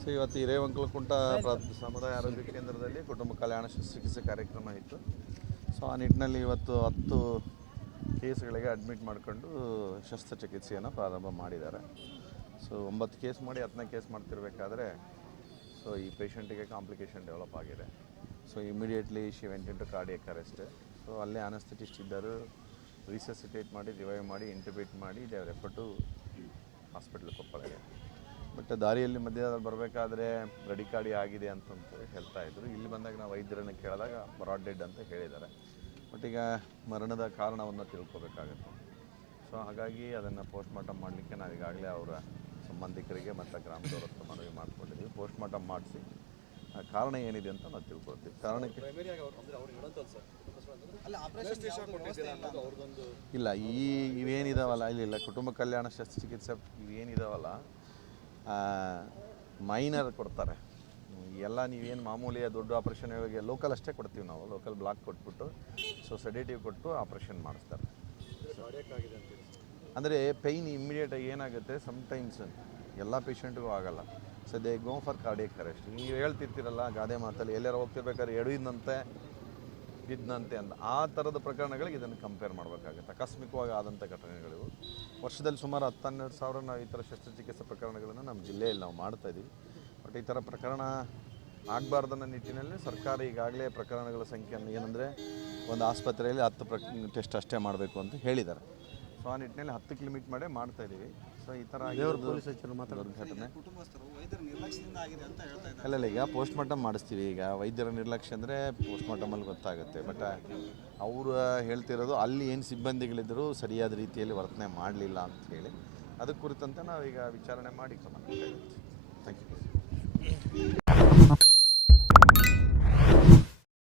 So ಇವತ್ತು ಹಿರೇವಂಕಲಕುಂಟ ಸಮುದಾಯ ಆರೋಗ್ಯ ಕೇಂದ್ರದಲ್ಲಿ ಕುಟುಂಬ ಕಲ್ಯಾಣ ಶಸ್ತ್ರಚಿಕಿತ್ಸೆ ಕಾರ್ಯಕ್ರಮ ಇತ್ತು. ಸೊ ಆ ನಿಟ್ಟಿನಲ್ಲಿ ಇವತ್ತು 10 ಕೇಸ್ಗಳಿಗೆ ಅಡ್ಮಿಟ್ ಮಾಡಿಕೊಂಡು ಶಸ್ತ್ರಚಿಕಿತ್ಸೆಯನ್ನು ಪ್ರಾರಂಭ ಮಾಡಿದ್ದಾರೆ. ಸೊ 9 ಕೇಸ್ ಮಾಡಿ 10ನೇ ಕೇಸ್ ಮಾಡ್ತಿರ್ಬೇಕಾದ್ರೆ ಸೊ ಈ ಪೇಷಂಟಿಗೆ ಕಾಂಪ್ಲಿಕೇಶನ್ ಡೆವಲಪ್ ಆಗಿದೆ. So immediately she went into cardiac arrest. So ಅಲ್ಲೇ ಅನಸ್ಥೆಟಿಸ್ಟ್ ಇದ್ದರು, ರಿಸಸಿಟೇಟ್ ಮಾಡಿ ರಿವೈವ್ ಮಾಡಿ ಇಂಟಿಬೇಟ್ ಮಾಡಿ ದೇ ರೆಫರ್ ಟು ಹಾಸ್ಪಿಟ್ಲ್ ಕೊಪ್ಪಳಗೆ. ಬಟ್ ದಾರಿಯಲ್ಲಿ ಮಧ್ಯದಲ್ಲಿ ಬರಬೇಕಾದ್ರೆ ಬ್ರಡಿಕಾರ್ಡಿ ಆಗಿದೆ ಅಂತಂತ ಹೇಳ್ತಾ ಇದ್ರು. ಇಲ್ಲಿ ಬಂದಾಗ ನಾವು ವೈದ್ಯರನ್ನು ಕೇಳಿದಾಗ ಬ್ರಾಡ್ ಡೆಡ್ ಅಂತ ಹೇಳಿದ್ದಾರೆ. ಬಟ್ ಈಗ ಮರಣದ ಕಾರಣವನ್ನು ತಿಳ್ಕೊಬೇಕಾಗತ್ತೆ. ಸೊ ಹಾಗಾಗಿ ಅದನ್ನು ಪೋಸ್ಟ್ಮಾರ್ಟಮ್ ಮಾಡಲಿಕ್ಕೆ ನಾವು ಈಗಾಗಲೇ ಅವರ ಸಂಬಂಧಿಕರಿಗೆ ಮತ್ತು ಗ್ರಾಮದವ್ರ ಹತ್ರ ಮನವಿ ಮಾಡ್ಕೊಂಡಿದ್ದೀವಿ. ಪೋಸ್ಟ್ಮಾರ್ಟಮ್ ಮಾಡಿಸಿ ಕಾರಣ ಏನಿದೆ ಅಂತ ನಾವು ತಿಳ್ಕೊಳ್ತೀವಿ. ಕಾರಣಕ್ಕೆ ಇಲ್ಲ ಇವೇನಿದಾವಲ್ಲ ಇಲ್ಲ ಕುಟುಂಬ ಕಲ್ಯಾಣ ಶಸ್ತ್ರಚಿಕಿತ್ಸೆ ಇವೇನಿದಾವಲ್ಲ ಮೈನರ್ ಕೊಡ್ತಾರೆ. ಎಲ್ಲ ನೀವೇನು ಮಾಮೂಲಿ ದೊಡ್ಡ ಆಪ್ರೇಷನ್ಗಳಿಗೆ ಲೋಕಲ್ ಅಷ್ಟೇ ಕೊಡ್ತೀವಿ ನಾವು. ಲೋಕಲ್ ಬ್ಲಾಕ್ ಕೊಟ್ಬಿಟ್ಟು ಸೊ ಸೆಡೇಟಿವ್ ಕೊಟ್ಟು ಆಪ್ರೇಷನ್ ಮಾಡಿಸ್ತಾರೆ. ಅಂದರೆ ಪೈನ್ ಇಮ್ಮಿಡಿಯೇಟಾಗಿ ಏನಾಗುತ್ತೆ, ಸಮ್ಟೈಮ್ಸ್ ಎಲ್ಲ ಪೇಷಂಟ್ಗೂ ಆಗಲ್ಲ. So they go for cardiac arrest. ನೀವು ಹೇಳ್ತಿರ್ತೀರಲ್ಲ ಗಾದೆ ಮಾತಲ್ಲಿ ಎಲ್ಲಾರು ಹೋಗ್ತಿರ್ಬೇಕಾದ್ರೆ ಎಡವಿದಂತೆ ಬಿದ್ದಂತೆ ಅಂತ, ಆ ಥರದ ಪ್ರಕರಣಗಳಿಗೆ ಇದನ್ನು ಕಂಪೇರ್ ಮಾಡಬೇಕಾಗುತ್ತೆ. ಆಕಸ್ಮಿಕವಾಗಿ ಆದಂಥ ಘಟನೆಗಳು ವರ್ಷದಲ್ಲಿ ಸುಮಾರು 10-12 ಸಾವಿರ ನಾವು ಈ ಥರ ಶಸ್ತ್ರಚಿಕಿತ್ಸೆ ಪ್ರಕರಣಗಳನ್ನು ನಮ್ಮ ಜಿಲ್ಲೆಯಲ್ಲಿ ನಾವು ಮಾಡ್ತಾಯಿದ್ದೀವಿ. ಬಟ್ ಈ ಥರ ಪ್ರಕರಣ ಆಗಬಾರ್ದನ್ನೋ ನಿಟ್ಟಿನಲ್ಲಿ ಸರ್ಕಾರ ಈಗಾಗಲೇ ಪ್ರಕರಣಗಳ ಸಂಖ್ಯೆಯನ್ನು ಏನಂದರೆ ಒಂದು ಆಸ್ಪತ್ರೆಯಲ್ಲಿ 10 ಟೆಸ್ಟ್ ಅಷ್ಟೇ ಮಾಡಬೇಕು ಅಂತ ಹೇಳಿದ್ದಾರೆ. ಸೊ ಆ ನಿಟ್ಟಿನಲ್ಲಿ 10ಕ್ಕೆ ಲಿಮಿಟ್ ಮಾಡೇ ಮಾಡ್ತಾಯಿದ್ದೀವಿ. ಸೊ ಈ ಥರ ಘಟನೆ ಅಲ್ಲ ಈಗ ಪೋಸ್ಟ್ಮಾರ್ಟಮ್ ಮಾಡಿಸ್ತೀವಿ. ಈಗ ವೈದ್ಯರ ನಿರ್ಲಕ್ಷ್ಯ ಅಂದರೆ ಪೋಸ್ಟ್ಮಾರ್ಟಮಲ್ಲಿ ಗೊತ್ತಾಗುತ್ತೆ. ಬಟ್ ಅವರು ಹೇಳ್ತಿರೋದು ಅಲ್ಲಿ ಏನು ಸಿಬ್ಬಂದಿಗಳಿದ್ದರೂ ಸರಿಯಾದ ರೀತಿಯಲ್ಲಿ ವರ್ತನೆ ಮಾಡಲಿಲ್ಲ ಅಂತ ಹೇಳಿ ಅದಕ್ಕೆ ಕುರಿತಂತೆ ನಾವೀಗ ವಿಚಾರಣೆ ಮಾಡಿ ಕ್ರಮ. Thank you.